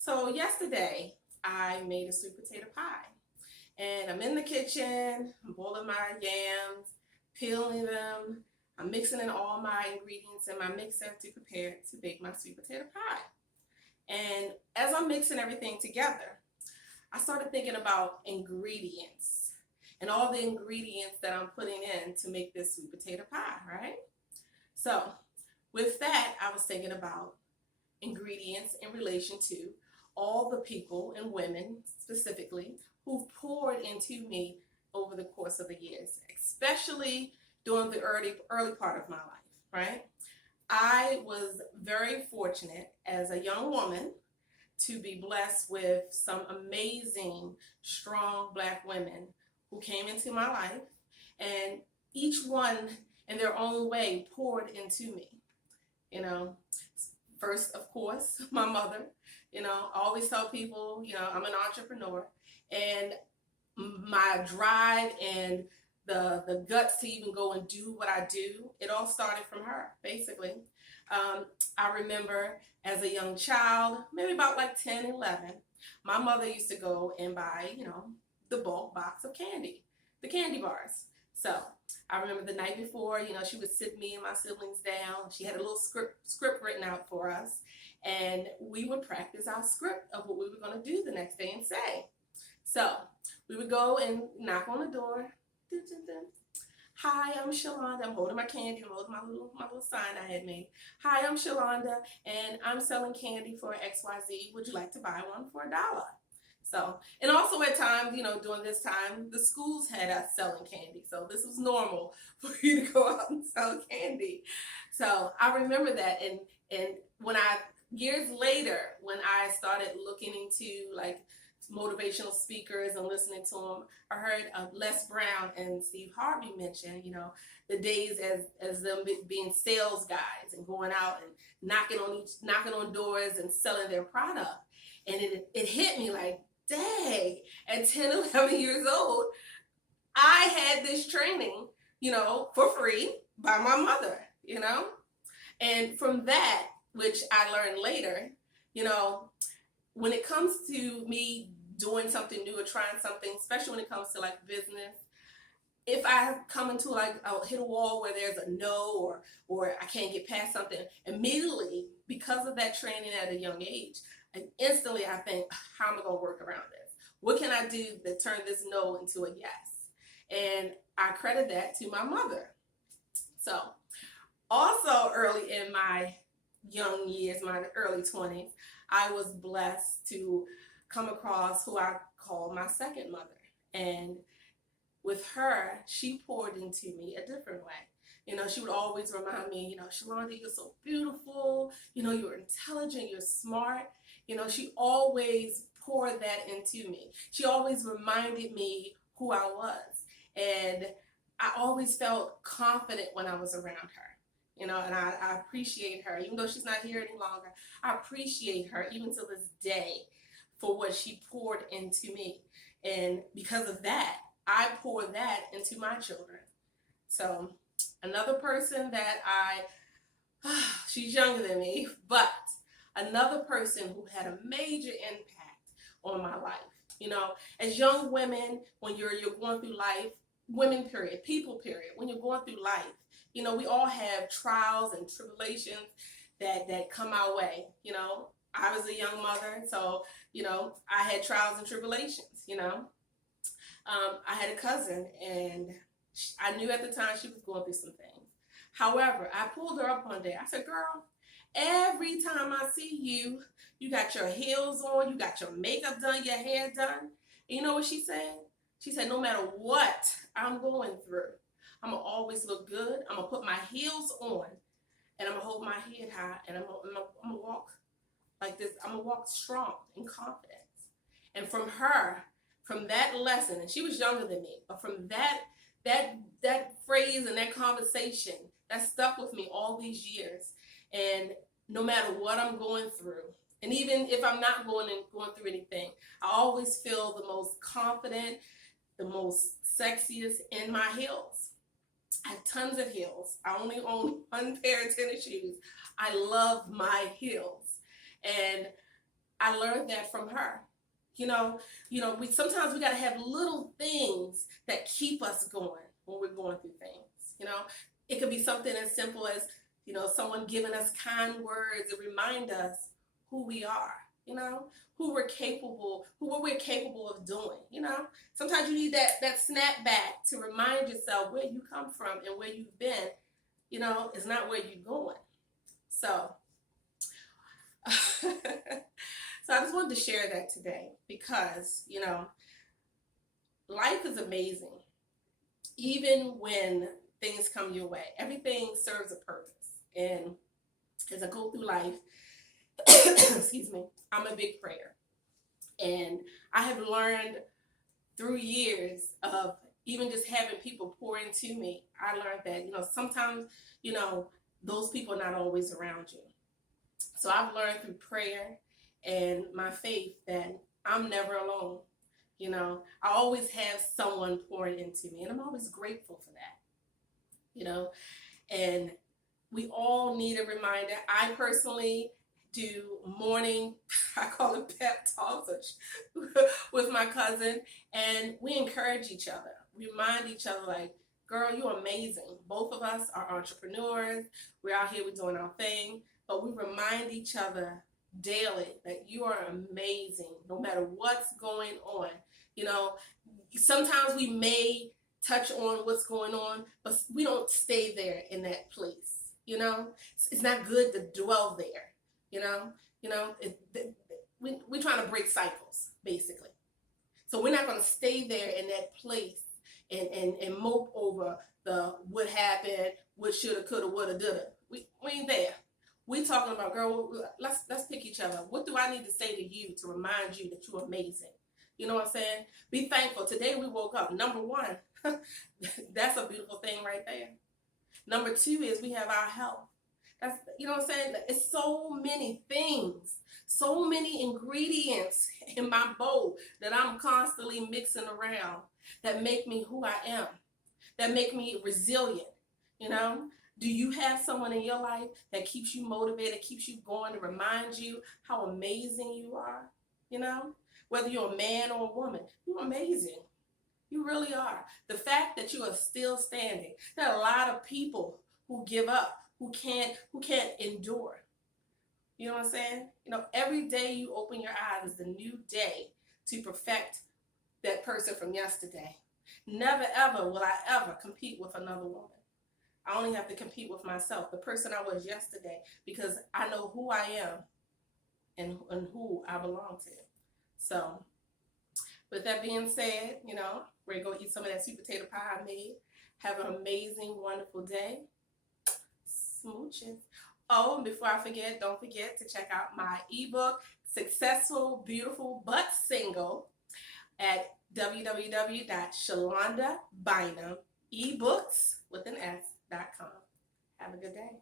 So yesterday I made a sweet potato pie, and I'm in the kitchen, I'm boiling my yams, peeling them, I'm mixing in all my ingredients in my mixer to prepare to bake my sweet potato pie. And as I'm mixing everything together, I started thinking about ingredients and all the ingredients that I'm putting in to make this sweet potato pie, right? So with that, I was thinking about ingredients in relation to all the people and women specifically who've poured into me over the course of the years, especially during the early part of my life, right? I was very fortunate as a young woman to be blessed with some amazing, strong Black women who came into my life, and each one in their own way poured into me. You know, first, of course, my mother. I always tell people, I'm an entrepreneur, and my drive and the guts to even go and do what I do, it all started from her, basically. I remember as a young child, maybe about like 10, 11, my mother used to go and buy, the bulk box of candy, the candy bars. So I remember the night before, she would sit me and my siblings down. She had a little script written out for us, and we would practice our script of what we were going to do the next day and say. So we would go and knock on the door. Dun, dun, dun. Hi, I'm Shalonda. I'm holding my candy. I'm holding my little sign I had made. Hi, I'm Shalonda, and I'm selling candy for XYZ. Would you like to buy one for $1? So, and also at times, during this time, the schools had us selling candy. So this was normal for you to go out and sell candy. So I remember that. And years later, when I started looking into like motivational speakers and listening to them, I heard Les Brown and Steve Harvey mention, the days as them being sales guys and going out and knocking on doors and selling their product. And it hit me like, dang, at 10, 11 years old, I had this training, for free by my mother, And from that, which I learned later, when it comes to me doing something new or trying something, especially when it comes to like business, if I come into I'll hit a wall where there's a no or I can't get past something, immediately, because of that training at a young age, and instantly I think, how am I going to work around this? What can I do to turn this no into a yes? And I credit that to my mother. So also early in my young years, my early 20s, I was blessed to come across who I call my second mother. And with her, she poured into me a different way. She would always remind me, Shalonda, you're so beautiful, you're intelligent, you're smart. She always poured that into me. She always reminded me who I was. And I always felt confident when I was around her. And I appreciate her, even though she's not here any longer. I appreciate her even to this day for what she poured into me. And because of that, I pour that into my children. So another person that she's younger than me, but another person who had a major impact on my life. As young women, when you're going through life, women period, people period, when you're going through life, we all have trials and tribulations that come our way. I was a young mother, so, I had trials and tribulations, I had a cousin, and I knew at the time she was going through some things. However, I pulled her up one day. I said, girl, every time I see you, you got your heels on, you got your makeup done, your hair done. And you know what she said? She said, no matter what I'm going through, I'm going to always look good. I'm going to put my heels on, and I'm going to hold my head high, and I'm going to walk like this. I'm going to walk strong in confidence. And from that lesson, and she was younger than me, but from that phrase and that conversation, that stuck with me all these years. And no matter what I'm going through, and even if I'm not going through anything, I always feel the most confident, the most sexiest in my heels. I have tons of heels. I only own one pair of tennis shoes. I love my heels. And I learned that from her. We sometimes we got to have little things that keep us going when we're going through things. It could be something as simple as, someone giving us kind words to remind us who we are, what we're capable of doing. Sometimes you need that snap back to remind yourself where you come from and where you've been, is not where you're going. So, so I just wanted to share that today because, life is amazing. Even when things come your way, everything serves a purpose. And as I go through life, excuse me, I'm a big prayer. And I have learned through years of even just having people pour into me, I learned that, sometimes, those people are not always around you. So I've learned through prayer and my faith that I'm never alone. I always have someone pouring into me, and I'm always grateful for that. And we all need a reminder. I personally do morning, I call it pep talks with my cousin, and we encourage each other, remind each other like, girl, you're amazing. Both of us are entrepreneurs. We're out here, we're doing our thing, but we remind each other daily that you are amazing no matter what's going on. Sometimes we may touch on what's going on, but we don't stay there in that place. It's not good to dwell there. We're trying to break cycles, basically. So we're not going to stay there in that place and mope over the what happened, what shoulda, coulda, woulda, dulda. We ain't there. We talking about, girl, let's pick each other. What do I need to say to you to remind you that you're amazing? You know what I'm saying? Be thankful. Today we woke up. Number one, that's a beautiful thing right there. Number two is we have our health. That's, what I'm saying? It's so many things, so many ingredients in my bowl that I'm constantly mixing around that make me who I am, that make me resilient. Do you have someone in your life that keeps you motivated, keeps you going, to remind you how amazing you are? Whether you're a man or a woman, you're amazing. You really are. The fact that you are still standing. There are a lot of people who give up, who can't endure. You know what I'm saying? Every day you open your eyes is a new day to perfect that person from yesterday. Never ever will I ever compete with another woman. I only have to compete with myself, the person I was yesterday, because I know who I am and who I belong to. So, with that being said, we're going to go eat some of that sweet potato pie I made. Have an amazing, wonderful day. Smooches. Oh, and before I forget, don't forget to check out my ebook, Successful, Beautiful, But Single, at www.Shalonda Bynum, ebooks with an S.com. Have a good day.